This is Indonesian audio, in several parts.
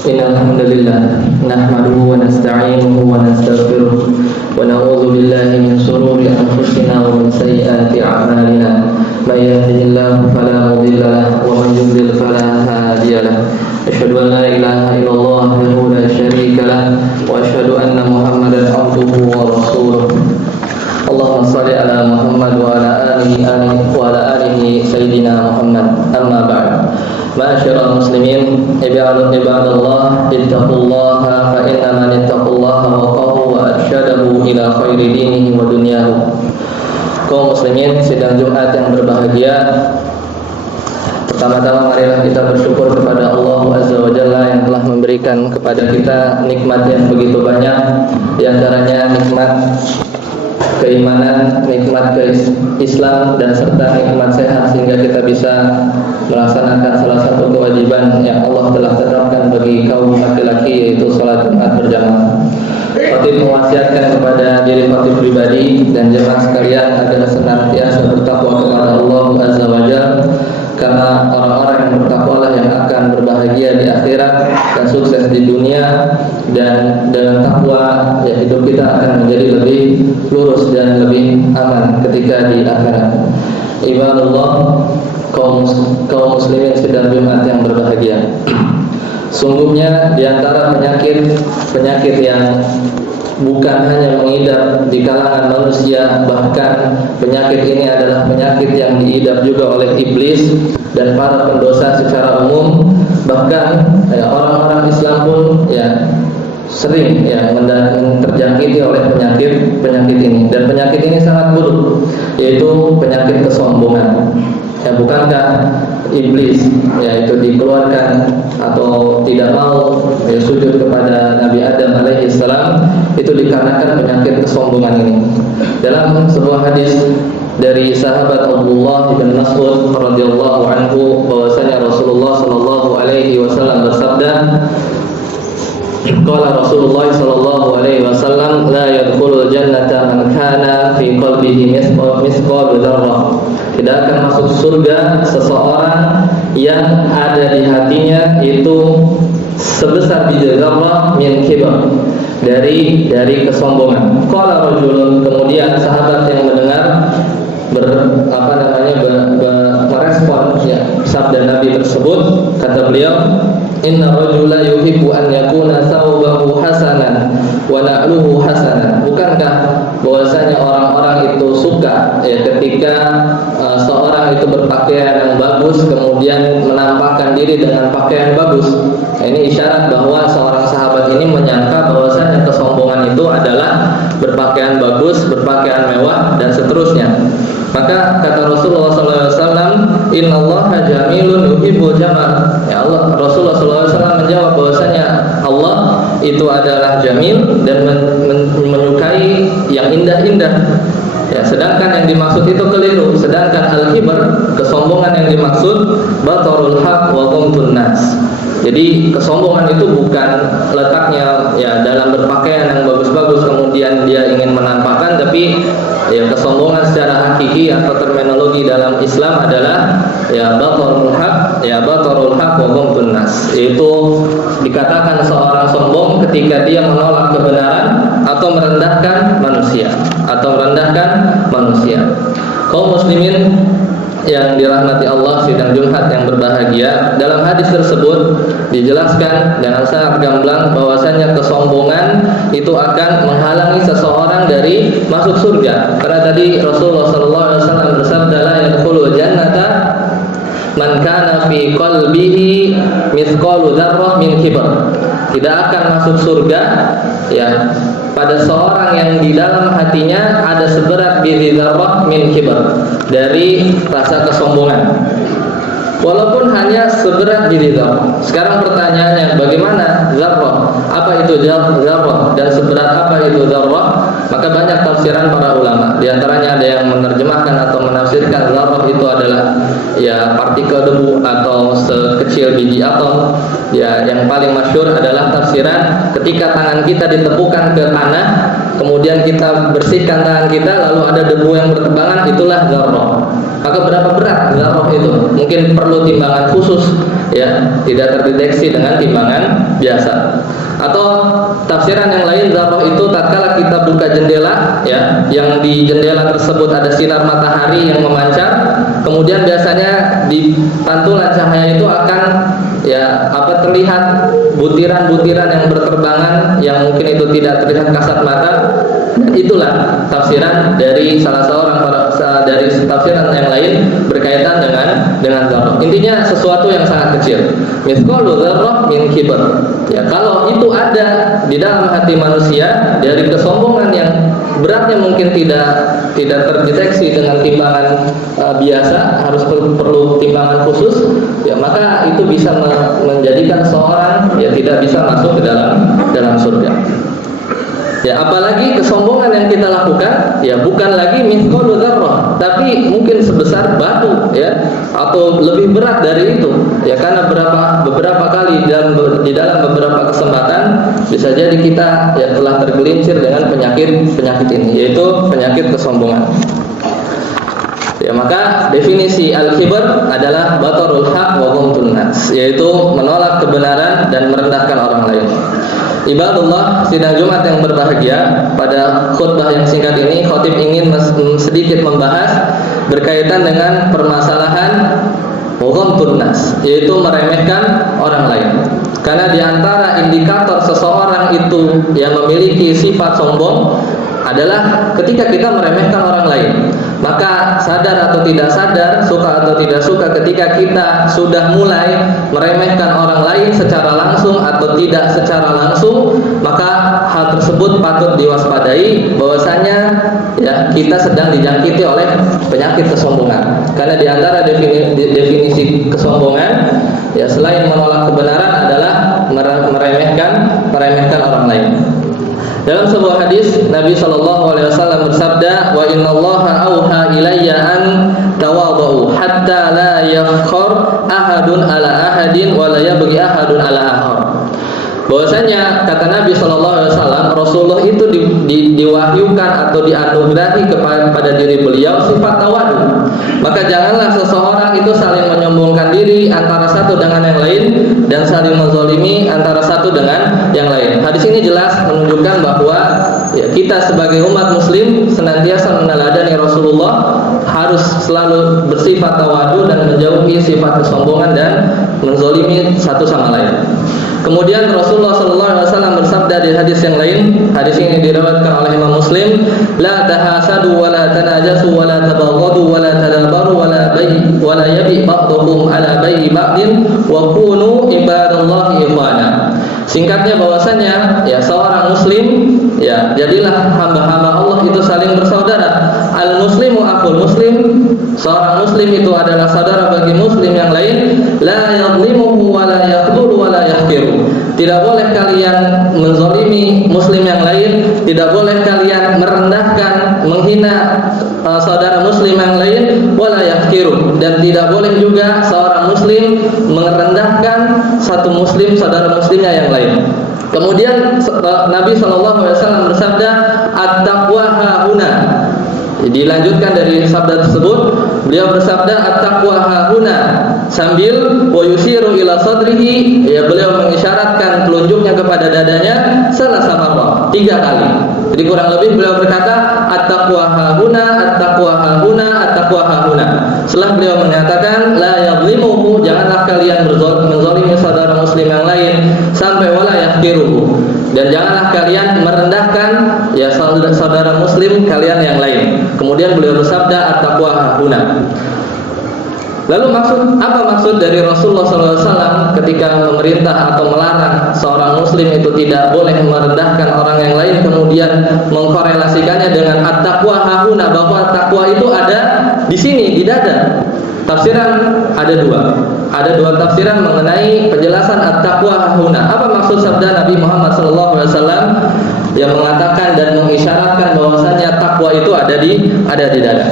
Innal hamdalillah nahmaduhu wa nasta'inuhu wa nastaghfiruh wa na'udzu billahi min shururi anfusina wa min sayyiati a'malina. May yahdihillahu fala mudilla lahu wa man yudlil fala hadiya lahu. Asyhadu an la ilaha illallah wahdahu la syarika lahu wa asyhadu anna Muhammadan abduhu wa rasuluh. Allahumma shalli ala Muhammad wa ala alihi sayyidina Muhammad. Amma ba'd. Ma'asyiral muslimin, ibadallah, ittaqullaha fa inna man ittaqullaha waqahu wa arsyadahu ila khairi dinihi wa dunyahu. Kaum muslimin sidang Jumat yang berbahagia, pertama-tama marilah kita bersyukur kepada Allah Azza wa Jalla yang telah memberikan kepada kita nikmat yang begitu banyak, di antaranya nikmat keimanan, nikmat Islam, dan serta nikmat sehat sehingga kita bisa melaksanakan salah satu kewajiban yang Allah telah tetapkan bagi kaum laki-laki, yaitu salat Jumat berjamaah. Khatib mewasiatkan kepada diri khatib pribadi dan jemaah sekalian agar senantiasa bertakwa kepada Allah Azza wa Jalla, karena orang-orang yang bertakwa lah yang akan berbahagia di akhirat dan sukses di dunia, dan dengan takwa ya hidup kita akan menjadi lebih lurus dan lebih aman ketika di akhirat. Ibadallah, kaum muslimin sidang Jumat yang berbahagia. Sungguhnya di antara penyakit yang bukan hanya mengidap di kalangan manusia, bahkan penyakit ini adalah penyakit yang diidap juga oleh iblis dan para pendosa secara umum. Bahkan orang-orang Islam pun sering terjangkiti oleh penyakit ini, dan penyakit ini sangat buruk, yaitu penyakit kesombongan. Bukankah iblis itu dikeluarkan atau tidak mau sujud kepada Nabi Adam alaihi salam itu dikarenakan penyakit kesombongan ini. Dalam sebuah hadis dari sahabat Abdullah bin Mas'ud radhiyallahu anhu, bahwasanya Rasulullah sallallahu alaihi wasallam bersabda, qala Rasulullah sallallahu alaihi wasallam, la yadkhulul jannata man kana fi qalbihi mithqalu dzarrah. Tidak akan masuk surga seseorang yang ada di hatinya itu sebesar biji dzarrah min kibar, dari kesombongan. Qala rajulun, kemudian sahabat yang mendengar merespon sabda Nabi tersebut, kata beliau, inna rajula yuhibbu an yakuna thawbahu hasanan wa na'luhu hasanan. Bukankah bahwasanya orang-orang itu suka ketika seorang itu berpakaian yang bagus, kemudian menampakkan diri dengan pakaian bagus. Ini isyarat bahwa seorang sahabat ini menyangka bahwasanya kesombongan itu adalah berpakaian bagus, berpakaian mewah, dan seterusnya. Maka kata Rasulullah SAW, innallaha jamilun yuhibbul jamal. Allah, Rasulullah SAW menjawab bahwasanya Allah itu adalah jamil dan menyukai yang indah-indah. Sedangkan yang dimaksud itu keliru. Sedangkan al-kibar, kesombongan yang dimaksud, batarul haq wa ghamtun nas. Jadi kesombongan itu bukan letaknya dalam berpakaian yang bagus-bagus kemudian dia ingin menampakkan, tapi kesombongan secara hakiki atau terminologi dalam Islam adalah batarul haq wa ghamtun nas. Yaitu dikatakan seorang sombong ketika dia menolak kebenaran atau merendahkan manusia. Kaum muslimin yang dirahmati Allah sidang Jumat yang berbahagia, dalam hadis tersebut dijelaskan dengan sangat gamblang bahwasanya kesombongan itu akan menghalangi seseorang dari masuk surga. Karena tadi Rasulullah SAW bersabda, la yadkhulul jannata man kana fi qalbihi mithqalu dzarrah min kibar. Tidak akan masuk surga pada seorang yang di dalam hatinya ada seberat biji dzarrah min kibar, dari rasa kesombongan. Walaupun hanya seberat biji dzarrah. Sekarang pertanyaannya, bagaimana dzarrah? Apa itu dzarrah dan seberat apa itu dzarrah? Maka banyak tafsiran para ulama. Di antaranya ada yang menerjemahkan atau menafsirkan dzarrah itu adalah partikel debu atau sekecil biji atom. Yang paling masyhur adalah tafsiran ketika tangan kita ditepukan ke tanah, kemudian kita bersihkan tangan kita, lalu ada debu yang berterbangan, itulah dzarrah. Maka berapa berat dzarrah itu? Mungkin perlu timbangan khusus ya tidak terdeteksi dengan timbangan biasa. Atau tafsiran yang lain, zarrah itu tatkala kita buka jendela, ya, yang di jendela tersebut ada sinar matahari yang memancar, kemudian biasanya di pantulan cahaya itu akan terlihat butiran-butiran yang berterbangan yang mungkin itu tidak terlihat kasat mata. Itulah tafsiran dari salah seorang dari tafsiran yang lain berkaitan dengan zarrah. Intinya sesuatu yang sangat kecil. Mithqalu dzarrah min kibr. Ya, kalau itu ada di dalam hati manusia dari kesombongan yang beratnya mungkin tidak terdeteksi dengan timbangan biasa, harus perlu timbangan khusus, ya maka itu bisa menjadikan seorang ya tidak bisa masuk ke dalam surga. Ya, apalagi kesombongan yang kita lakukan ya bukan lagi mithqalu dzarrah, tapi mungkin sebesar batu, ya, atau lebih berat dari itu. Ya, karena beberapa kali di dalam beberapa kesempatan bisa jadi kita ya telah tergelincir dengan penyakit ini, yaitu penyakit kesombongan. Ya, maka definisi al-kibr adalah batarul haq wa ghamtun nas, yaitu menolak kebenaran dan merendahkan orang lain. Ibadullah, sidang Jumat yang berbahagia, pada khutbah yang singkat ini khatib ingin sedikit membahas berkaitan dengan permasalahan ghamtun nas, yaitu meremehkan orang lain. Karena di antara indikator seseorang itu yang memiliki sifat sombong adalah ketika kita meremehkan orang lain. Maka sadar atau tidak sadar, suka atau tidak suka, ketika kita sudah mulai meremehkan orang lain secara langsung atau tidak secara langsung, maka hal tersebut patut diwaspadai bahwasanya ya kita sedang dijangkiti oleh penyakit kesombongan. Karena di antara definisi kesombongan ya selain menolak kebenaran adalah meremehkan orang lain. Dalam sebuah hadis Nabi SAW bersabda, wa innallaha auha ilayya an tawadhu hatta la yafkhar ahadun ala ahadin wa la yabghi ahadun ala akhar. Bahwasanya kata Nabi SAW, Rasulullah itu diwahyukan atau dianugerahi kepada diri beliau sifat tawadu. Maka janganlah seseorang itu saling menyombongkan diri antara satu dengan yang lain dan saling menzalimi antara satu dengan yang lain. Hadis ini jelas menunjukkan bahwa ya, kita sebagai umat muslim senantiasa meneladani Rasulullah, harus selalu bersifat tawadu dan menjauhi sifat kesombongan dan menzalimi satu sama lain. Kemudian Rasulullah SAW bersabda di hadis yang lain, hadis ini diriwayatkan oleh Imam Muslim, la tahasadu wa la tanajasu wa la tabaghadu wa la tadabaru wa la yabi ba'dukum ala bai'i ba'din wa kunu ibadallahi ikhwana. Singkatnya bahwasanya ya seorang muslim ya jadilah hamba-hamba Allah itu saling bersaudara. Al-muslimu akhul muslim, seorang muslim itu adalah saudara bagi muslim yang lain. La yadhlimuhu wa la yakhdhulu wa la yahqiru. Tidak boleh kalian menzalimi muslim yang lain, tidak boleh kalian merendahkan, menghina saudara muslim yang lain, wala yahqiru, dan tidak boleh juga seorang muslim merendahkan satu muslim saudara muslimnya yang lain. Kemudian Nabi SAW bersabda, at-taqwa hahuna. Dilanjutkan dari sabda tersebut, beliau bersabda at-taqwa hahuna, sambil wa yushiru ila sadrihi, ya beliau mengisyaratkan telunjuknya kepada dadanya salasa marrah, 3 kali. Jadi kurang lebih beliau berkata at-taqwa hahuna, at-taqwa hahuna, at-taqwa hahuna. Setelah beliau menyatakan la yadhlimuhu, janganlah kalian menzalimi saudara muslim yang lain, sampai wala yahqiruhu, dan janganlah kalian merendahkan ya saudara muslim kalian yang lain. Kemudian beliau bersabda at-taqwa hahuna. Lalu apa maksud dari Rasulullah SAW ketika memerintah atau melarang seorang muslim itu tidak boleh merendahkan orang yang lain, kemudian mengkorelasikannya dengan at-taqwa hahuna, bahwa takwa itu ada di sini, di dada? Tafsiran ada dua tafsiran mengenai penjelasan at-taqwa hahuna. Apa maksud sabda Nabi Muhammad SAW yang mengatakan dan mengisyaratkan bahwasanya takwa itu ada di dada?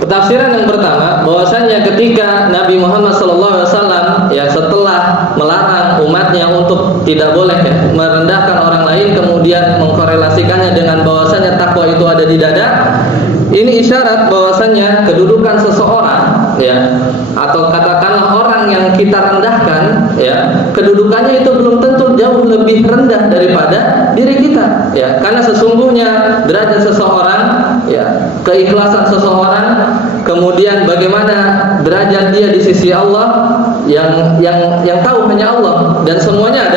Tafsiran yang pertama, bahwasanya ketika Nabi Muhammad SAW ya setelah melarang umatnya untuk tidak boleh ya, merendahkan orang lain, kemudian mengkorelasikannya dengan bahwasanya takwa itu ada di dada, ini isyarat bahwasanya kedudukan seseorang ya, atau katakanlah orang yang kita rendahkan, ya, kedudukannya itu belum tentu jauh lebih rendah daripada diri kita, ya, karena sesungguhnya derajat seseorang, ya, keikhlasan seseorang, kemudian bagaimana derajat dia di sisi Allah, yang tahu hanya Allah, dan semuanya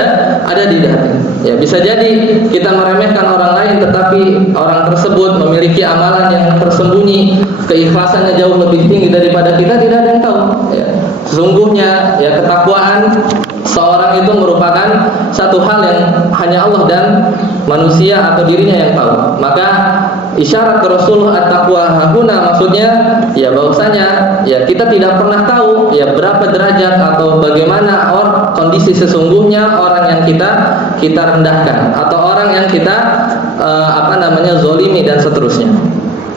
ada di hati. Ya, bisa jadi kita meremehkan orang lain, tetapi orang tersebut memiliki amalan yang tersembunyi, keikhlasannya jauh lebih tinggi daripada kita, tidak ada yang tahu. Ya. Sesungguhnya, ya, ketakwaan seorang itu merupakan satu hal yang hanya Allah dan manusia atau dirinya yang tahu. Maka isyarat Rasulullah at-taqwa hahuna, maksudnya ya bahwasanya ya kita tidak pernah tahu ya berapa derajat atau bagaimana kondisi sesungguhnya orang yang kita rendahkan atau orang yang kita zolimi dan seterusnya.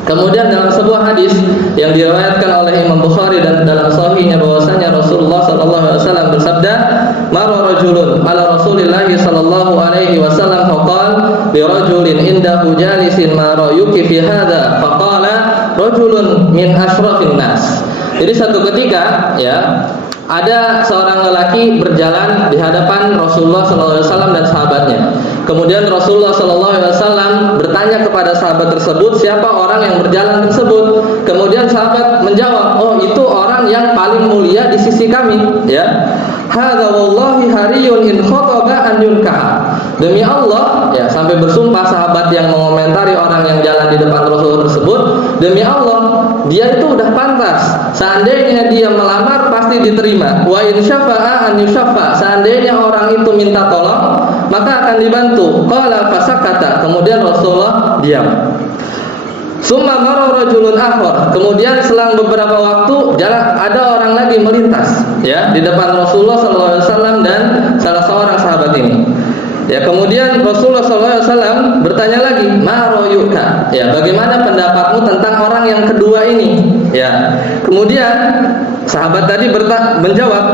Kemudian dalam sebuah hadis yang diriwayatkan oleh Imam Bukhari dan dalam sahihnya bahwasanya Rasulullah sallallahu alaihi wasallam bersabda, "Marra rajulun ala Rasulillah sallallahu alaihi wasallam faqala li rajulin indahu jalisin ma ra'yuki fi hadha?" Faqala rajulun min asyrafin nas. Jadi satu ketika, ya, ada seorang lelaki berjalan di hadapan Rasulullah sallallahu alaihi wasallam dan sahabatnya. Kemudian Rasulullah SAW bertanya kepada sahabat tersebut, siapa orang yang berjalan tersebut? Kemudian sahabat menjawab, oh itu orang yang paling mulia di sisi kami. Ya, hadza wallahi hariyun in khataba an yunkaha. Demi Allah, ya, sampai bersumpah sahabat yang mengomentari orang yang jalan di depan Rasulullah tersebut, demi Allah, dia itu udah pantas. Seandainya dia melamar pasti diterima. Wa in syafa'a an yushaffa. Seandainya orang itu minta tolong, maka akan dibantu. Qala fasakata. Kemudian Rasulullah diam. Summa marra rajulun akhar. Kemudian selang beberapa waktu ada orang lagi melintas, ya, di depan Rasulullah SAW dan salah seorang sahabat ini. Ya, kemudian Rasulullah SAW bertanya lagi, ma ra'yuka? Ya, bagaimana pendapatmu tentang orang yang kedua ini? Ya. Kemudian sahabat tadi menjawab,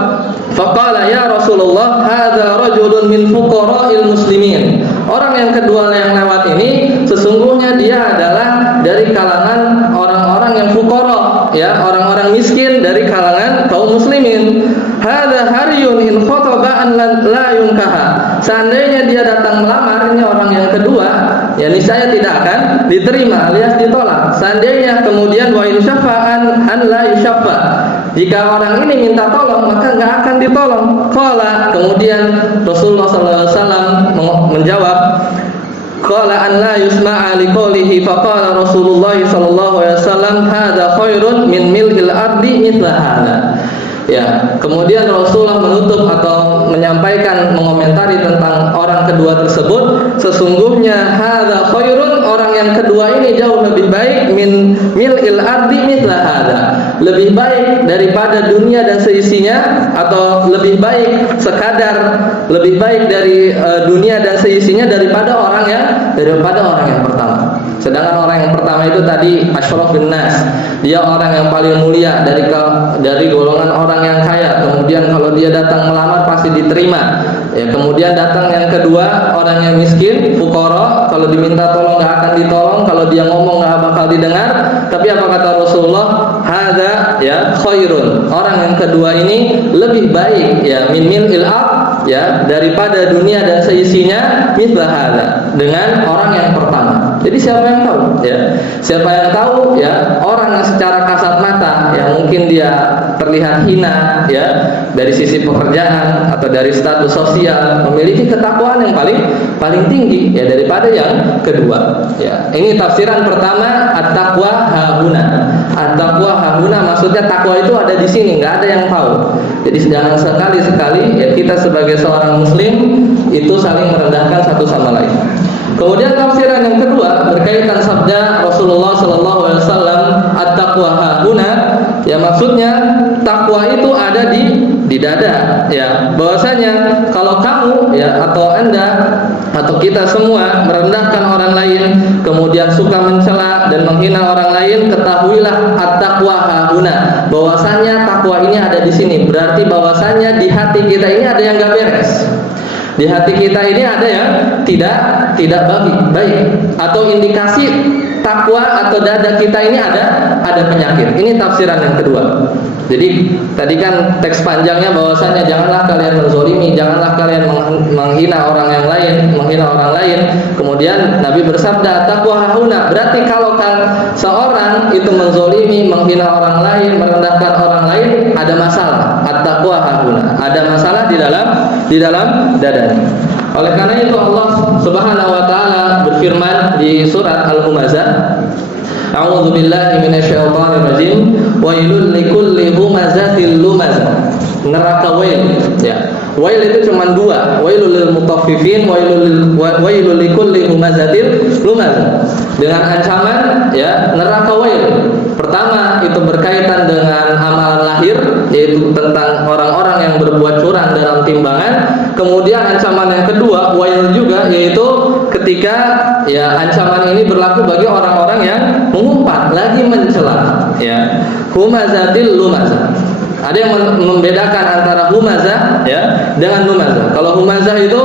faqala ya Rasulullah, hadza rajulun min fuqara'il muslimin. Orang yang kedua yang lewat ini sesungguhnya dia adalah dari kalangan orang-orang yang fuqara, ya, orang-orang miskin dari kalangan kaum muslimin. Hadza hariyun in khataba an la yunkaha. Seandainya dia datang melamar, ini orang yang kedua, ya niscaya tidak akan diterima alias ditolak. Seandainya kemudian wa in syafa'an an la yushaffa. Jika orang ini minta tolong, maka enggak akan ditolong. Qala, kemudian Rasulullah SAW menjawab, qala an la yusma'a liqaulihi, faqala Rasulullah sallallahu alaihi wasallam, hadza khairun min mil'il ardi mithla hadza. Ya, kemudian Rasulullah menutup atau menyampaikan, mengomentari tentang orang kedua tersebut, sesungguhnya hadza khairun, orang yang kedua ini jauh lebih baik, min mil'il ardi mithla hadza, lebih baik daripada dunia dan seisinya, atau lebih baik lebih baik dari dunia dan seisinya daripada orang yang pertama. Sedangkan orang yang pertama itu tadi asyrafun nas, dia orang yang paling mulia dari golongan orang yang kaya. Kemudian kalau dia datang melamar pasti diterima. Ya, kemudian datang yang kedua, orang yang miskin, fuqara, kalau diminta tolong enggak akan ditolong, kalau dia ngomong enggak bakal didengar. Tapi apa kata Rasulullah? Hadza, ya, khairun. Orang yang kedua ini lebih baik, ya, min mil'il ard, ya, daripada dunia dan seisinya, mithla hadza, dengan orang yang pertama. Jadi siapa yang tahu, ya? Siapa yang tahu, ya, orang yang secara kasat mata, yang mungkin dia terlihat hina, ya, dari sisi pekerjaan atau dari status sosial, memiliki ketakwaan yang paling tinggi, ya, daripada yang kedua. Ya, ini tafsiran pertama, at-taqwa hahuna. At-taqwa hahuna maksudnya takwa itu ada di sini, nggak ada yang tahu. Jadi jangan sekali-sekali, ya, kita sebagai seorang muslim itu saling merendahkan satu sama lain. Kemudian tafsiran yang kedua berkaitan sabda Rasulullah SAW, at-taqwa hahuna, ya, maksudnya takwa itu ada di dada, ya, bahwasanya kalau kamu, ya, atau Anda atau kita semua merendahkan orang lain, kemudian suka mencela dan menghina orang lain, ketahuilah at-taqwa hahuna, bahwasanya takwa ini ada di sini. Berarti bahwasanya di hati kita ini ada yang enggak beres. Di hati kita ini ada yang tidak baik, atau indikasi takwa atau dada kita ini ada penyakit. Ini tafsiran yang kedua. Jadi tadi kan teks panjangnya bahwasanya janganlah kalian menzolimi, janganlah kalian menghina orang yang lain, menghina orang lain. Kemudian Nabi bersabda, takwa hauna. Berarti kalau kan seorang itu menzolimi, menghina orang lain, merendahkan orang lain, ada masalah. At-taqwa hauna. Ada masalah di dalam dadanya. Oleh karena itu Allah Subhanahu wa taala berfirman di surat Al-Humazah, A'udzu billahi minasyaitonir rajim. Wailul likulli humazatil lumazah. Neraka wail, ya. Wail itu cuma dua, wailul lil mutaffifin, wailul likulli humazatil lumazah. Dengan ancaman, ya, neraka wail. Pertama itu berkaitan dengan amalan lahir, yaitu tentang orang-orang yang berbuat curang dalam timbangan. Kemudian ancaman yang kedua, wail juga, yaitu ketika, ya, ancaman ini berlaku bagi orang-orang yang mengumpat lagi mencela, ya. Humazatil lumazah. Ada yang membedakan antara humazah, ya, dengan lumazah. Kalau humazah itu,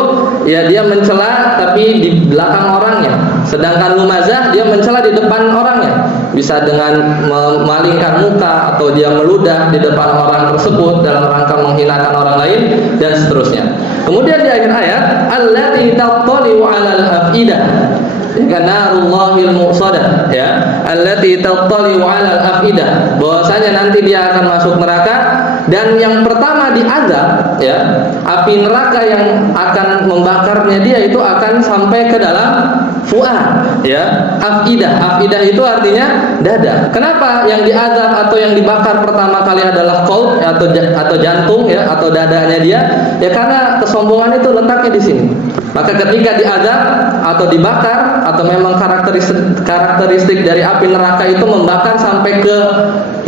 ya, dia mencela tapi di belakang orangnya. Sedangkan lumazah dia mencela di depan orangnya. Bisa dengan memalingkan muka atau dia meludah di depan orang tersebut dalam rangka menghinakan orang lain dan seterusnya. Kemudian di akhir ayat, allati tattali'u 'alal afidah. Narullahil muqsadah, ya, allati tattali'u 'alal afidah, bahwasanya nanti dia akan masuk neraka dan yang pertama diazab, ya, api neraka yang akan membakarnya dia itu akan sampai ke dalam fuad, ya, afidah. Afidah itu artinya dada. Kenapa yang diazab atau yang dibakar pertama kali adalah qalb atau jantung, ya, atau dadanya dia? Ya karena kesombongan itu letaknya di sini. Maka ketika diazab atau dibakar atau memang karakteristik dari api neraka itu membakar sampai ke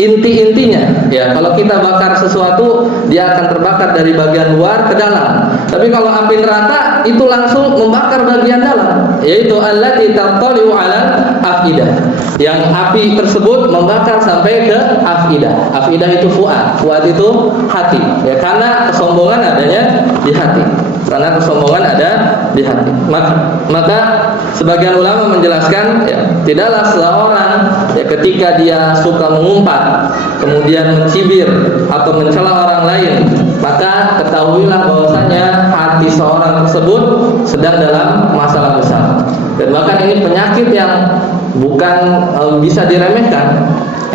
inti-intinya. Ya, kalau kita bakar sesuatu, dia akan terbakar dari bagian luar ke dalam. Tapi kalau api neraka itu langsung membakar bagian dalam, yaitu allati tattali'u 'alal afidah. Yang api tersebut membakar sampai ke afidah. Afidah itu fuad. Fuad itu hati. Ya, karena kesombongan adanya di hati. Karena kesombongan ada di hati. Maka sebagian ulama menjelaskan, ya, tidaklah seorang, ya, ketika dia suka mengumpat, kemudian mencibir atau mencela orang lain, maka ketahuilah bahwasanya hati seorang tersebut sedang dalam masalah besar. Dan bahkan ini penyakit yang bukan bisa diremehkan.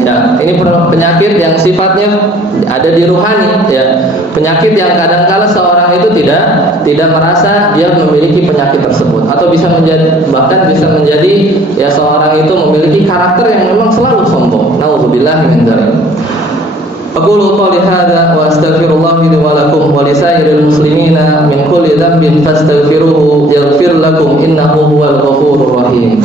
Ya, ini penyakit yang sifatnya ada di ruhani, ya. Penyakit yang kadang-kala seorang itu tidak merasa dia memiliki penyakit tersebut, atau bisa menjadi, bahkan bisa menjadi, ya, seorang itu memiliki karakter yang memang selalu sombong. Nauzubillahi min dzalik. Aqulu qouli hadza wa astaghfirullah li wa lakum wa li sairil muslimina min kulli dhanbin fastaghfiruhu yaghfir lakum innahu huwal ghafurur rahim.